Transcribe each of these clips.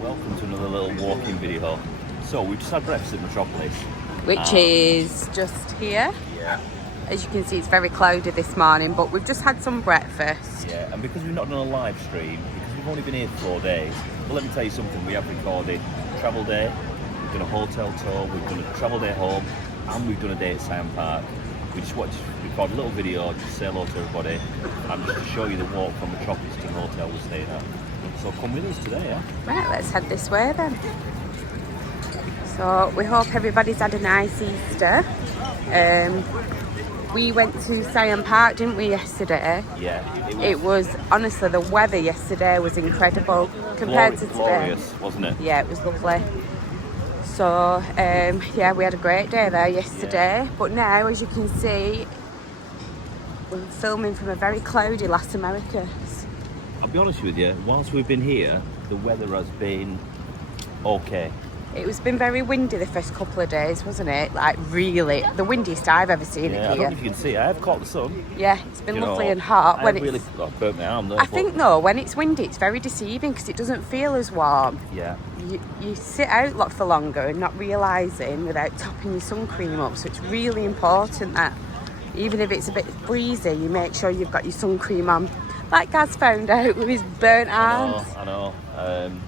Welcome to another little walking video. So we've just had breakfast at Metropolis. Which is just here. Yeah. As you can see, it's very cloudy this morning, but we've just had some breakfast. Yeah, and because we've not done a live stream, because we've only been here for 4 days, well, let me tell you something, we have recorded travel day, we've done a hotel tour, we've done a travel day home, and we've done a day at Scion Park. We just wanted to record a little video, just say hello to everybody, and just to show you the walk from Metropolis to the hotel we're staying at. So come with us today, yeah? Right, let's head this way then. So we hope everybody's had a nice Easter. We went to Scion Park, didn't we, yesterday? Yeah. It was honestly, the weather yesterday was incredible compared to today. Glorious, wasn't it? Yeah, it was lovely. So, yeah, we had a great day there yesterday. Yeah. But now, as you can see, we're filming from a very cloudy Las Americas. I'll be honest with you, whilst we've been here, the weather has been okay. It's been very windy the first couple of days, wasn't it? Like, really, the windiest I've ever seen it here. I don't know if you can see, I have caught the sun. Yeah, it's been lovely and hot. I really burnt my arm there. I think, though, when it's windy, it's very deceiving because it doesn't feel as warm. Yeah. You sit out for longer and not realising without topping your sun cream up. So it's really important that even if it's a bit breezy, you make sure you've got your sun cream on. Like Gaz found out with his burnt arms. I know.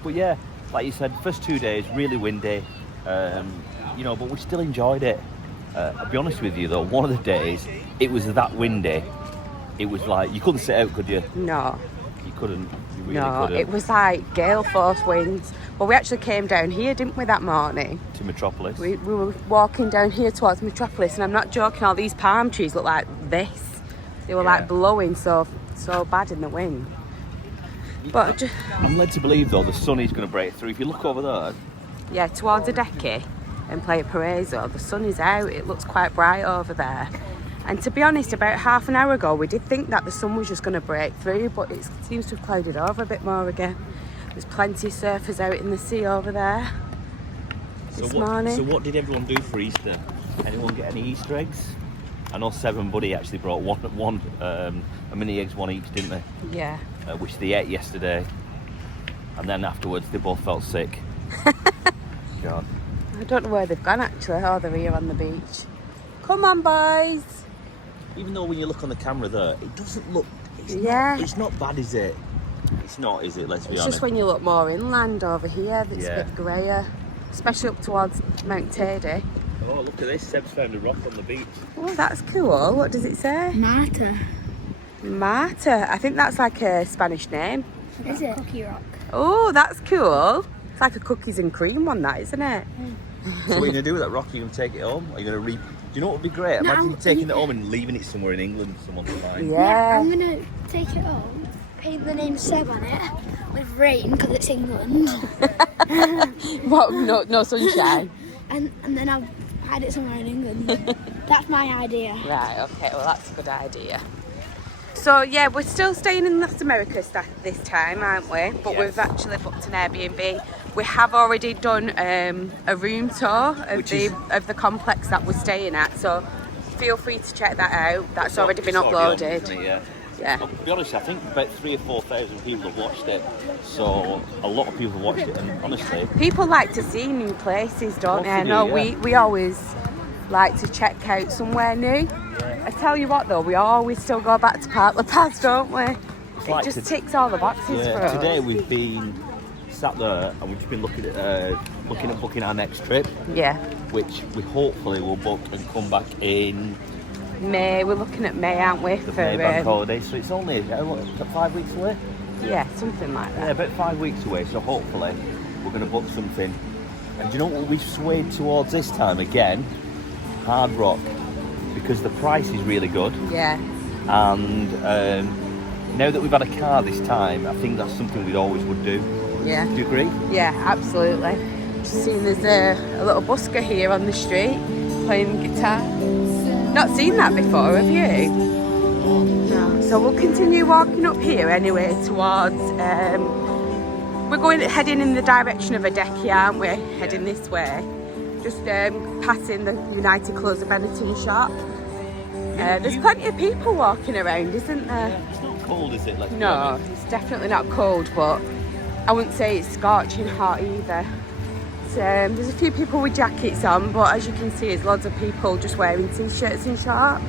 But yeah, like you said, first 2 days, really windy. But we still enjoyed it. I'll be honest with you though, one of the days, it was that windy. It was like, you couldn't sit out, could you? No. You couldn't. You really couldn't. It was like gale force winds. Well, we actually came down here, didn't we, that morning? To Metropolis. We were walking down here towards Metropolis, and I'm not joking, all these palm trees look like this. They were like blowing so bad in the wind. But I'm led to believe though the sun is going to break through. If you look over there. Yeah, towards Costaadeje and Playa Paraiso, the sun is out. It looks quite bright over there. And to be honest, about half an hour ago, we did think that the sun was just going to break through, but it seems to have clouded over a bit more again. There's plenty of surfers out in the sea over there this morning. So what did everyone do for Easter? Anyone get any Easter eggs? I know Seb Buddy actually brought one a mini eggs, one each, didn't they? Yeah. Which they ate yesterday. And then afterwards, they both felt sick. God. I don't know where they've gone actually. Oh, they're here on the beach. Come on, boys. Even though when you look on the camera there, it doesn't look... It's not bad, is it? It's not, is it? Let's be honest. It's just when you look more inland over here that's a bit greyer. Especially up towards Mount Tenerifeweather. Oh, look at this. Seb's found a rock on the beach. Oh, that's cool. What does it say? Marta. Marta. I think that's like a Spanish name. Is it? Cookie rock. Oh, that's cool. It's like a cookies and cream one, that, isn't it? So what are you going to do with that rock? Are you going to take it home? Are you going to do you know what would be great? Imagine you taking it home and leaving it somewhere in England for someone to find. Yeah. I'm going to take it home, paint the name Seb on it with rain because it's England. What? No sunshine? and then I'll hide it somewhere in England. That's my idea. Right, okay, well that's a good idea. So yeah, we're still staying in Las Americas this time, aren't we? But we've actually booked an Airbnb. We have already done a room tour of the complex that we're staying at, so feel free to check that out. That's already been uploaded. Yeah. I'll be honest, I think about 3,000 or 4,000 people have watched it, so a lot of people have watched it, and honestly... People like to see new places, don't they? I know we always like to check out somewhere new. Yeah. I tell you what though, we always still go back to Park La Paz, don't we? It just ticks all the boxes for us. Today we've been sat there and we've just been looking at booking our next trip. Yeah. Which we hopefully will book and come back in... May. We're looking at May, aren't we? The May bank holiday, so it's only 5 weeks away? Yeah, something like that. Yeah, about 5 weeks away, so hopefully we're going to book something. And do you know what we've swayed towards this time again? Hard Rock, because the price is really good. Yeah. And now that we've had a car this time, I think that's something we always would do. Yeah. Do you agree? Yeah, absolutely. Just seen there's a little busker here on the street playing guitar. Not seen that before, have you? No. So we'll continue walking up here anyway towards, we're heading in the direction of Costaadeje, aren't we? Heading this way. Just passing the United Clothes of Benetton shop. There's plenty of people walking around, isn't there? Yeah, it's not cold, is it? No, it's definitely not cold, but I wouldn't say it's scorching hot either. There's a few people with jackets on, but as you can see, there's loads of people just wearing t-shirts and shorts,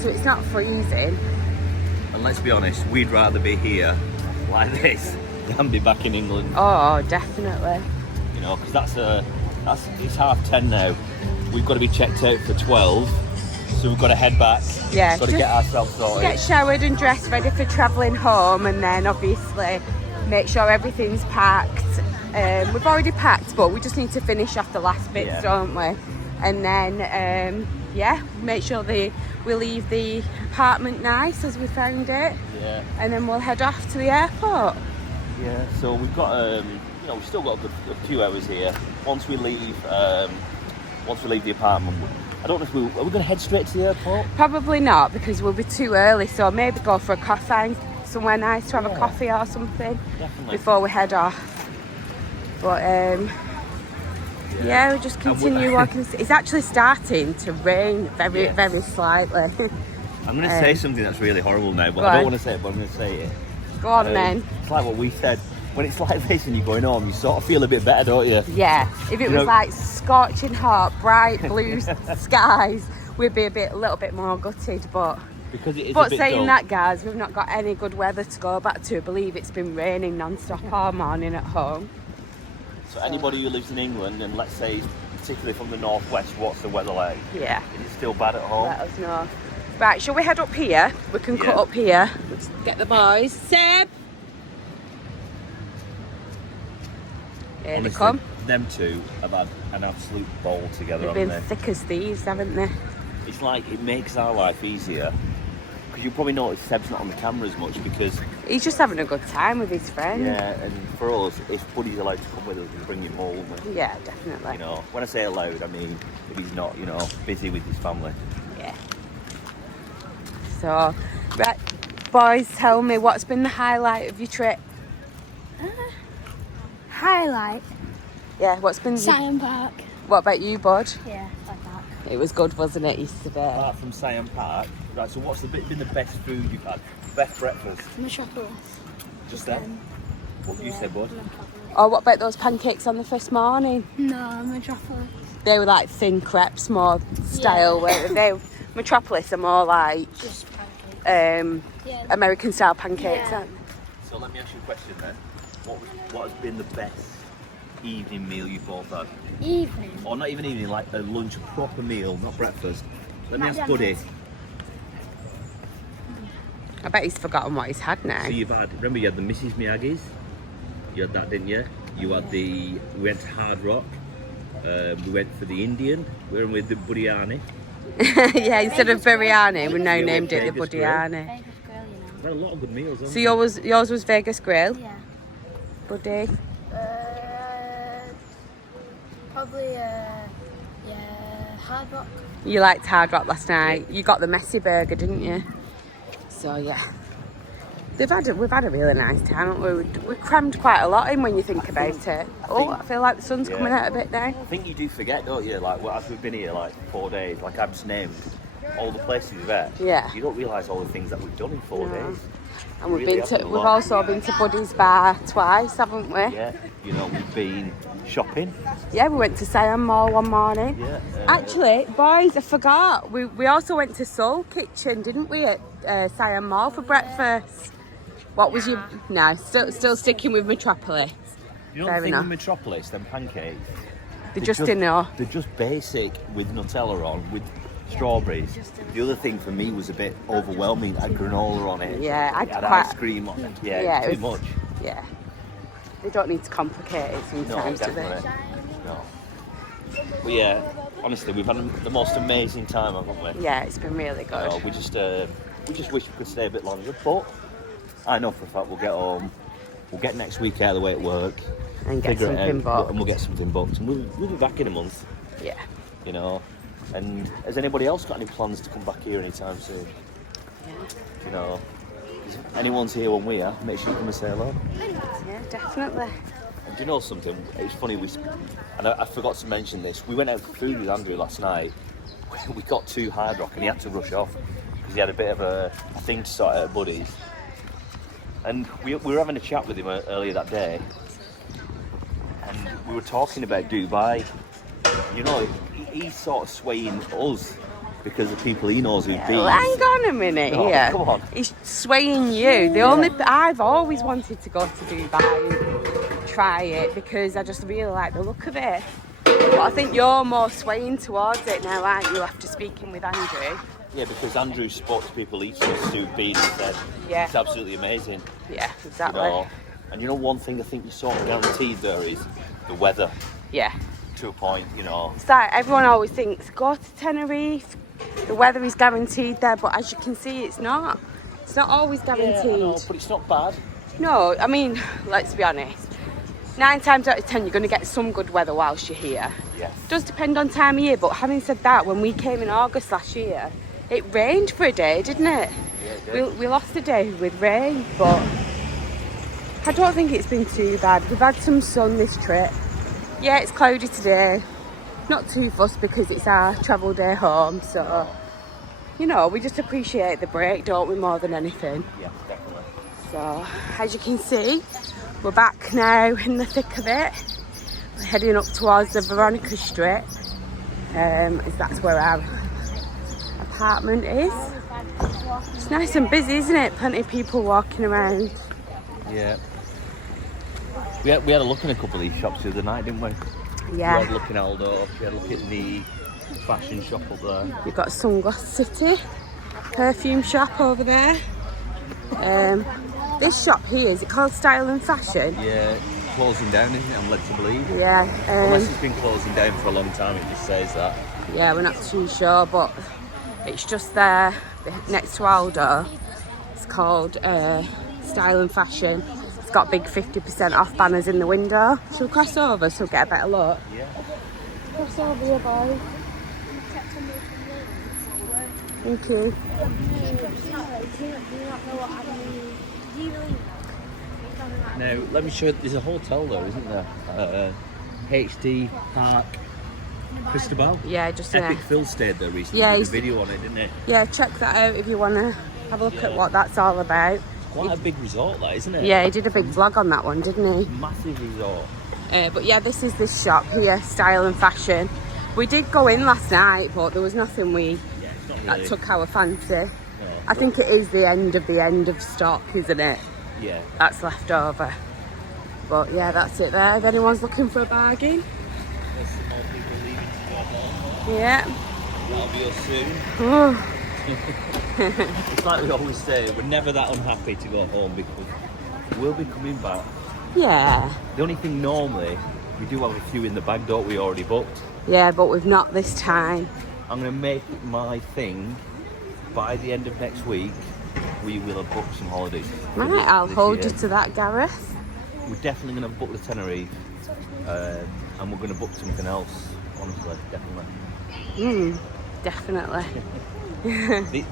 so it's not freezing. And let's be honest, we'd rather be here like this than be back in England. Oh, definitely. You know, because it's 10:30 now. We've got to be checked out for 12, so we've got to head back. Yeah, got to get ourselves sorted. Get showered and dressed, ready for travelling home, and then obviously make sure everything's packed. We've already packed, but we just need to finish off the last bits, don't we? And then, make sure we leave the apartment nice as we found it. Yeah. And then we'll head off to the airport. Yeah. So we've got, we've still got a few hours here. Once we leave the apartment, I don't know if are we going to head straight to the airport? Probably not, because we'll be too early. So maybe go for a coffee, somewhere nice to have a coffee or something. Definitely. Before we head off. But we'll just continue walking. It's actually starting to rain very slightly. I'm going to say something that's really horrible now, but I don't want to say it, but I'm going to say it. Go on then. It's like what we said. When it's like this and you're going home, you sort of feel a bit better, don't you? Yeah. If it was like scorching hot, bright blue skies, we'd be a little bit more gutted, but... Because it is but saying that, guys, we've not got any good weather to go back to. I believe it's been raining non-stop all morning at home. So anybody who lives in England, and let's say particularly from the northwest, what's the weather like? Yeah. Is it still bad at home? Let us know. Right, shall we head up here? We can cut up here. Let's get the boys. Seb! Here Honestly, they come. Them two have had an absolute ball together, They've been thick as thieves, haven't they? It's like it makes our life easier. Because you probably notice Seb's not on the camera as much because... He's just having a good time with his friends. Yeah, and for us, if Buddy's allowed to come with us, we bring him home. And, yeah, definitely. You know, when I say allowed, I mean if he's not, busy with his family. Yeah. So, right, boys, tell me, what's been the highlight of your trip? Highlight? Yeah, what's been... Siam Park. What about you, bud? Yeah, like that. It was good, wasn't it, yesterday? Apart from Siam Park, right, so what's been the best food you've had? Best breakfast? Metropolis. Just that? What you said, bud? Oh, what about those pancakes on the first morning? No, Metropolis. They were like thin crepes, more style, weren't they? Metropolis are more like just pancakes. American style pancakes, aren't they? So let me ask you a question then. What has been the best evening meal you've both had? Evening? Or not even evening, like a lunch, proper meal, not breakfast. Let me ask Buddy. I bet he's forgotten what he's had now. So remember you had the Mrs. Miyagi's? You had that, didn't you? You had we went to Hard Rock. We went for the Indian. We were with the biryani. Yeah, instead of biryani, we now named it the biryani. Vegas Grill, We had a lot of good meals, haven't So yours was Vegas Grill? Yeah. Buddy? Probably, Hard Rock. You liked Hard Rock last night. You got the messy burger, didn't you? So yeah. We've had a really nice time, haven't we? We crammed quite a lot in when you think about it. I feel like the sun's coming out a bit now. I think you do forget, don't you? Like, as we've been here like 4 days, like I've just named all the places we've at. Yeah. You don't realise all the things that we've done in 4 days. And we've also been to Buddy's bar twice, haven't we? Yeah. We've been shopping. Yeah, we went to Siam Mall one morning. Yeah. Actually, boys, I forgot. We also went to Soul Kitchen, didn't we, at Siam Mall for breakfast? What was your... No, still sticking with Metropolis. You don't think with Metropolis, them pancakes? They're just enough. They're just basic with Nutella on, with strawberries. The other thing for me was a bit overwhelming. I had granola on it. Yeah, I had ice cream on it. Yeah, it was too much. Yeah. They don't need to complicate it sometimes, do they? No. But yeah, honestly, we've had the most amazing time, haven't we? Yeah, it's been really good. We just wish we could stay a bit longer, but I know for a fact we'll get home. We'll get next week out of the way at work. And get something booked. And we'll get something booked. And we'll be back in a month. Yeah. And has anybody else got any plans to come back here anytime soon? Yeah. If anyone's here when we are, make sure you come and say hello. Yeah, definitely. And do you know something? It's funny, and I forgot to mention this. We went out for food with Andrew last night. We got to Hard Rock and he had to rush off because he had a bit of a thing to sort out at Buddy's. And we were having a chat with him earlier that day, and we were talking about Dubai. You know, he's sort of swaying us because of people he knows who've been. Well, hang on a minute here. Come on. He's swaying you. I've always wanted to go to Dubai and try it because I just really like the look of it. But I think you're more swaying towards it now, aren't you, after speaking with Andrew? Yeah, because Andrew spoke to people each who've been and said it's absolutely amazing. Yeah, exactly. You know? And you know, one thing I think you're sort of guaranteed there is the weather. Yeah. To a point, you know. It's like everyone always thinks, go to Tenerife, the weather is guaranteed there, but as you can see, it's not. It's not always guaranteed. Yeah, I know, but it's not bad. No, I mean, let's be honest. 9 times out of 10, you're going to get some good weather whilst you're here. Yes. It does depend on time of year, but having said that, when we came in August last year, it rained for a day, didn't it? Yeah, it did. We lost a day with rain, but I don't think it's been too bad. We've had some sun this trip. Yeah, it's cloudy today. Not too fussed because it's our travel day home, so, you know, we just appreciate the break, don't we, more than anything? Yeah, definitely. So, as you can see, we're back now in the thick of it. We're heading up towards the Veronica Street, as that's where our apartment is. It's nice and busy, isn't it? Plenty of people walking around. Yeah. We had a look in a couple of these shops the other night, didn't we? Yeah. We had a look in Aldo, we had a look at the fashion shop up there. You've got Sunglass City, perfume shop over there. This shop here, is it called Style and Fashion? Yeah, closing down, isn't it? I'm led to believe. Yeah. Unless it's been closing down for a long time, it just says that. Yeah, we're not too sure, but it's just there next to Aldo. It's called Style and Fashion. It's got big 50% off banners in the window. Shall we cross over so we'll get a better look? Yeah. Cross over here, boys. Thank you. Now, let me show you, there's a hotel there, isn't there? HD Park Cristobal. Yeah, just Epic there. Phil stayed there recently. Yeah, Did a he's- video on it, didn't it? Yeah, check that out if you want to have a look at what that's all about. Quite a big resort, that, isn't it? Yeah, he did a big vlog on that one, didn't he? Massive resort. But yeah, this is this shop here, Style and Fashion. We did go in last night, but there was nothing Yeah, it's not that really. took our fancy. No. I think it is the end of stock, isn't it? Yeah. That's left over. But yeah, that's it there. If anyone's looking for a bargain. There's some more people leaving to go home. Yeah. That'll be us soon. Oh, It's like we always say, we're never that unhappy to go home because we'll be coming back. yeah. The only thing normally, we do have a few in the bag, don't we, already booked. Yeah, but we've not this time. I'm going to make it my thing. By the end of next week, we will have booked some holidays. for Right, I'll this hold year. you to that, Gareth. We're definitely going to book the Tenerife, and we're going to book something else. Honestly, definitely. Definitely.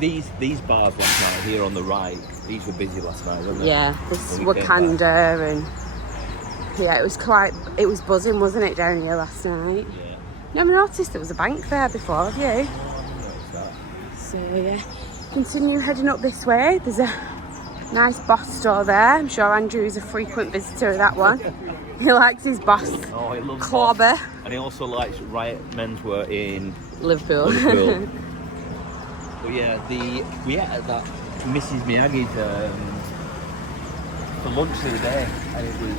These bars last night here on the right, these were busy last night, weren't they? Yeah, this When we came Wakanda and yeah, it was buzzing, wasn't it, down here last night? Yeah. Never noticed there was a bank there before, have you? What's that? So yeah, continue heading up this way. There's a nice Boss store there. I'm sure Andrew is a frequent visitor of that one. He likes his Boss Oh, he loves clobber. Boss. And he also likes Riot Menswear in Liverpool. Liverpool. But yeah, we had at that Mrs. Miyagi's for lunch the other day, and it was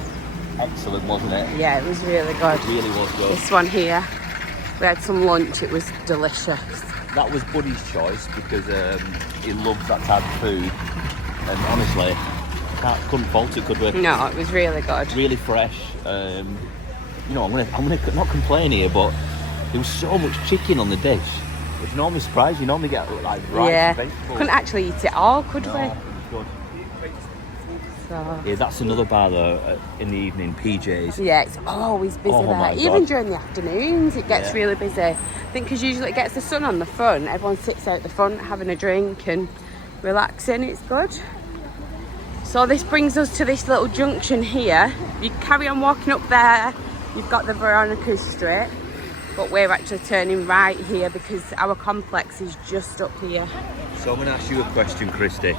excellent, wasn't it? Yeah, it was really good. It really was good. This one here, we had some lunch. It was delicious. That was Buddy's choice because he loves that type of food, and honestly, couldn't fault it, could we? No, it was really good. Really fresh. You know, I'm gonna not complain here, but there was so much chicken on the dish. It's normally a surprise. You normally get like rice Yeah, and vegetables. couldn't actually eat it all, could No, we? it was good. So Yeah, that's another bar though in the evening, PJ's. yeah, it's always busy Oh my there. Even God. during the afternoons, it gets Yeah. really busy. I think because usually it gets the sun on the front. Everyone sits out the front having a drink and relaxing. It's good. So this brings us to this little junction here. You carry on walking up there, you've got the Veronica Street, but we're actually turning right here because our complex is just up here. So I'm going to ask you a question, Christy.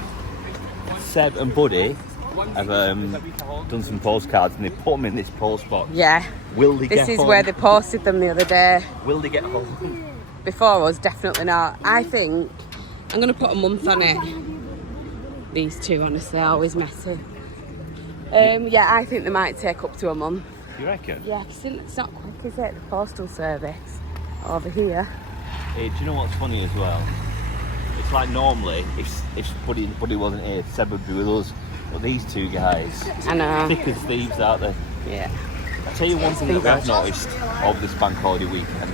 Seb and Buddy have done some postcards and they put them in this post box. Yeah. Will they get This is home? where they posted them the other day. Will they get home? Before us, definitely not. I think I'm going to put a month on it. These two, honestly, are always messy. Yeah, I think they might take up to a month. You reckon? Yeah, because it's not quick, is it? The postal service over here. Hey, do you know what's funny as well? It's like normally, if Buddy wasn't here, Seb would be with us. But these two guys, I know. thick as thieves, aren't they? Yeah. I'll tell you one thing that I've noticed over this bank holiday weekend.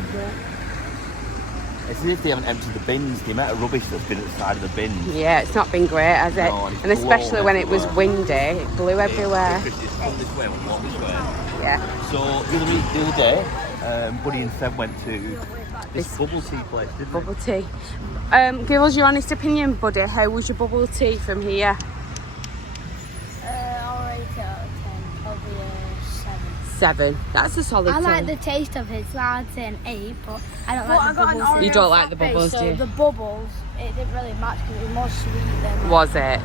It's as if they haven't emptied the bins, the amount of rubbish that's been at the side of the bins. Yeah, it's not been great, has it? No, and especially when it was everywhere. windy, it blew everywhere. Christy, come this way, walk this way. Yeah. So the other day, Buddy and Seb went to this bubble tea place, didn't Bubble tea. Give us your honest opinion, Buddy. How was your bubble tea from here? I'll rate it out of 10. Probably a 7. That's a solid 10. I like the taste of it, so I'd say an 8, but I don't like the bubbles. You don't like the bubbles, do you? The bubbles, it didn't really match because it was more sweet than... Was it?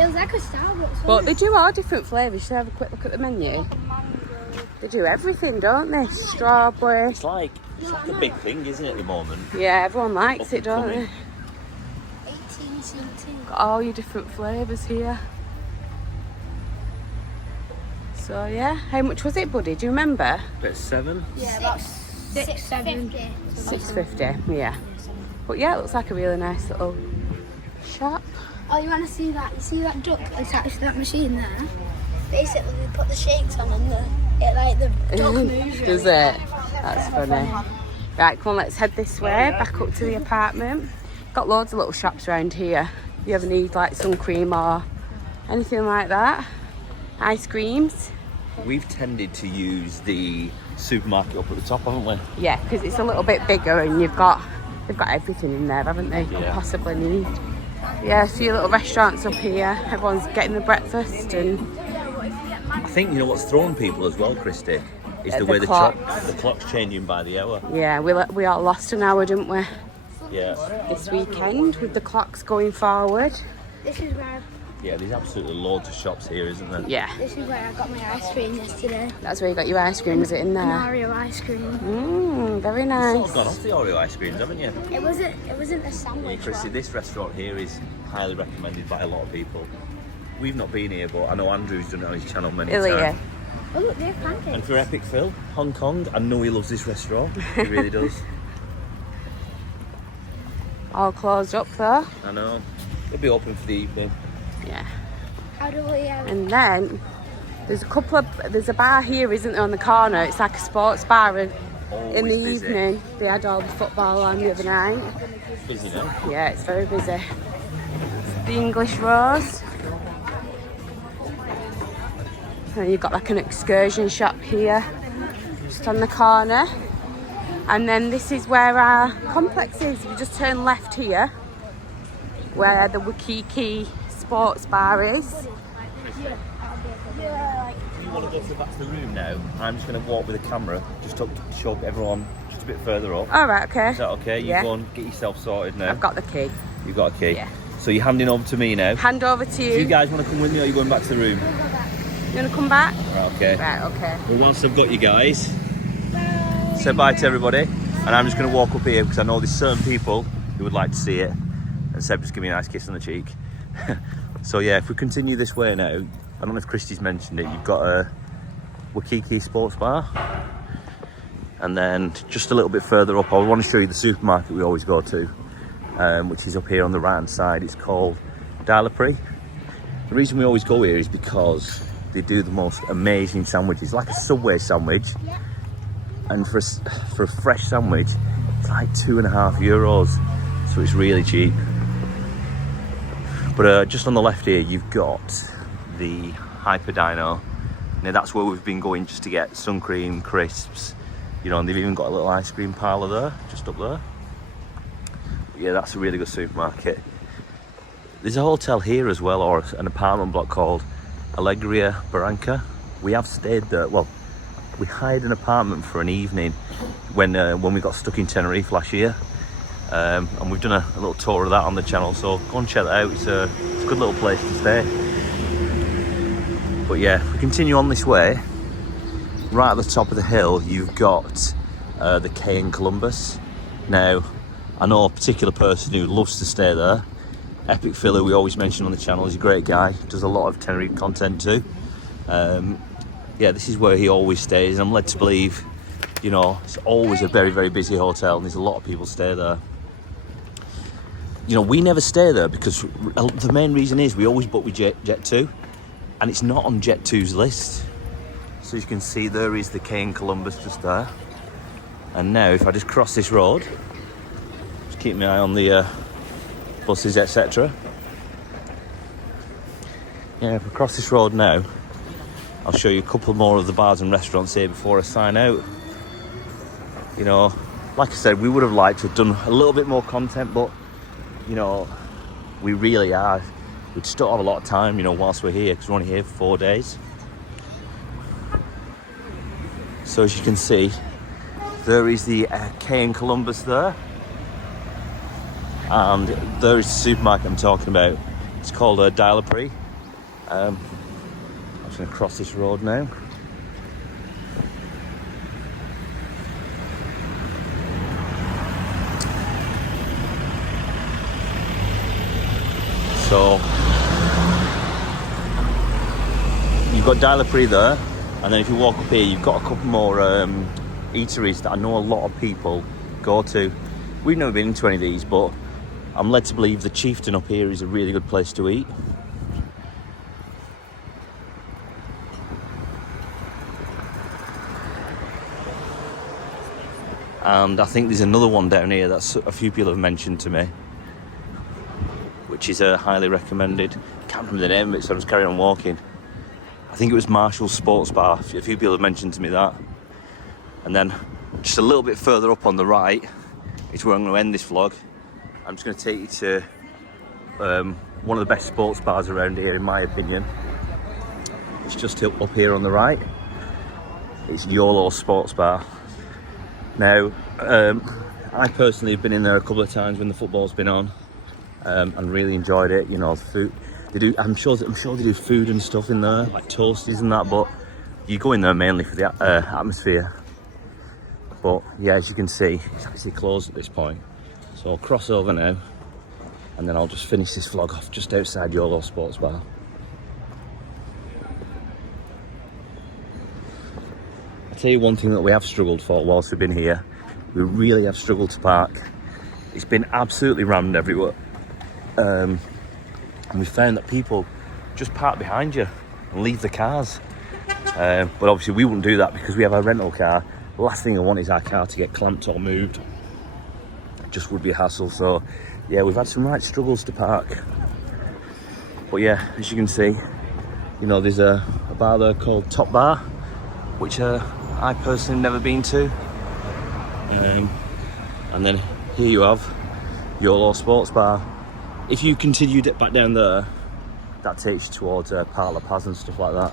It was like a Starbucks, But they do all different flavours. Should I have a quick look at the menu? They do everything, don't they? Strawberry. It's like a big thing, isn't it, at the moment? Yeah, everyone likes it, don't they? 18 CT. Got all your different flavours here. So yeah, how much was it, Buddy? Do you remember? About 7. Yeah, about 6.50. $6.50, yeah. But yeah, it looks like a really nice little shop. Oh, you want to see that? You see that duck attached to that machine there? Basically, they put the shakes on and the duck moves. Does it? That's funny. Right, come on, let's head this way, back up to the apartment. Got loads of little shops around here. If you ever need like sun cream or anything like that. Ice creams. We've tended to use the supermarket up at the top, haven't we? Yeah, because it's a little bit bigger and they've got everything in there, haven't they? Yeah. Possibly need. Yeah, a few little restaurants up here. Everyone's getting the breakfast and I think you know what's throwing people as well, Christy, is the The way the clocks. clock's changing by the hour. yeah, we all lost an hour, didn't we? Yeah. This weekend with the clocks going forward. This is where Yeah, there's absolutely loads of shops here, isn't there? Yeah, this is where I got my ice cream yesterday. that's where you got your ice cream. Was it in An there? Oreo ice cream. Very You've nice. sort of gone off the Oreo ice creams, haven't you? It wasn't a Yeah, sandwich. Christy, this restaurant here is highly recommended by a lot of people. We've not been here, but I know Andrew's done it on his channel many Ilya. times. Oh look, they're And pancakes. for Epic Phil, Hong Kong, I know he loves this restaurant. He really does. All closed up though. I know. They'll be open for the evening. Yeah. How do we And then there's a bar here, isn't there, on the corner? It's like a sports bar. And in the Always busy. evening, they had all the football on the other night. Busy now. Yeah, it's very busy. The English Rose. And you've got like an excursion shop here, just on the corner. And then this is where our complex is. You just turn left here, where the Waikiki Sports Bar is. You want to go back to the room now? I'm just going to walk with the camera, just up to show everyone just a bit further up. All right, okay. Is that okay? You Yeah. go and get yourself sorted now. I've got the key. You've got a key? Yeah. So you're handing over to me now. Hand over to Do you. you guys want to come with me or are you going back to the room? You want to come back? Right, okay. Right, okay. Well, once I've got you guys, say bye to everybody. And I'm just going to walk up here because I know there's certain people who would like to see it. And Seb just give me a nice kiss on the cheek. So yeah, if we continue this way now, I don't know if Christy's mentioned it, you've got a Waikiki Sports Bar. And then just a little bit further up, I want to show you the supermarket we always go to, which is up here on the right hand side. It's called Dilepre. The reason we always go here is because they do the most amazing sandwiches, like a Subway sandwich. And for a fresh sandwich, it's like €2.50, so it's really cheap. But just on the left here, you've got the Hyper Dino. Now that's where we've been going just to get sun cream, crisps, you know, and they've even got a little ice cream parlour there, just up there. But yeah, that's a really good supermarket. There's a hotel here as well, or an apartment block called Alegria Barranca. We have stayed there. Well, we hired an apartment for an evening when we got stuck in Tenerife last year, and we've done a little tour of that on the channel. So go and check that out. It's a good little place to stay. But yeah, if we continue on this way, right at the top of the hill, you've got the kncolumbus. Now, I know a particular person who loves to stay there. Epic Phil, we always mention on the channel, he's a great guy, does a lot of Tenerife content too. Yeah, this is where he always stays, and I'm led to believe, you know, it's always a very, very busy hotel, and there's a lot of people stay there. You know, we never stay there because the main reason is we always book with Jet2, and it's not on Jet2's list. So you can see there is the kncolumbus just there. And now if I just cross this road, just keep my eye on the buses, etc. Yeah, if I cross this road now, I'll show you a couple more of the bars and restaurants here before I sign out. You know, like I said, we would have liked to have done a little bit more content, but you know, we really are. We just don't have a lot of time, you know, whilst we're here, because we're only here for 4 days. So as you can see, there is the kncolumbus there, and there is the supermarket I'm talking about. It's called Dial-A-Prix. I'm just going to cross this road now. So you've got Dial-A-Prix there, and then if you walk up here, you've got a couple more eateries that I know a lot of people go to. We've never been into any of these, but I'm led to believe the Chieftain up here is a really good place to eat. And I think there's another one down here that a few people have mentioned to me, which is highly recommended. Can't remember the name of it, so I'm just carrying on walking. I think it was Marshall's Sports Bar. A few people have mentioned to me that. And then just a little bit further up on the right is where I'm going to end this vlog. I'm just going to take you to one of the best sports bars around here, in my opinion. It's just up here on the right. It's YOLO Sports Bar. Now, I personally have been in there a couple of times when the football's been on, and really enjoyed it. You know, the food they do. I'm sure they do food and stuff in there, like toasties and that. But you go in there mainly for the atmosphere. But yeah, as you can see, it's actually closed at this point. So I'll cross over now, and then I'll just finish this vlog off just outside YOLO Sports Bar. I'll tell you one thing that we have struggled for whilst we've been here. We really have struggled to park. It's been absolutely rammed everywhere. And we found that people just park behind you and leave the cars. But obviously we wouldn't do that because we have our rental car. The last thing I want is our car to get clamped or moved. It just would be a hassle. So yeah, we've had some right struggles to park. But yeah, as you can see, you know, there's a bar there called Top Bar, which I personally have never been to. And then here you have YOLO Sports Bar. If you continued it back down there, that takes you towards Park La Paz and stuff like that.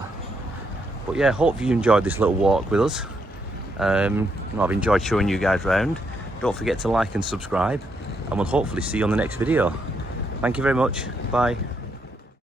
But yeah, hope you enjoyed this little walk with us. I've enjoyed showing you guys around. Don't forget to like and subscribe, and we'll hopefully see you on the next video. Thank you very much. Bye.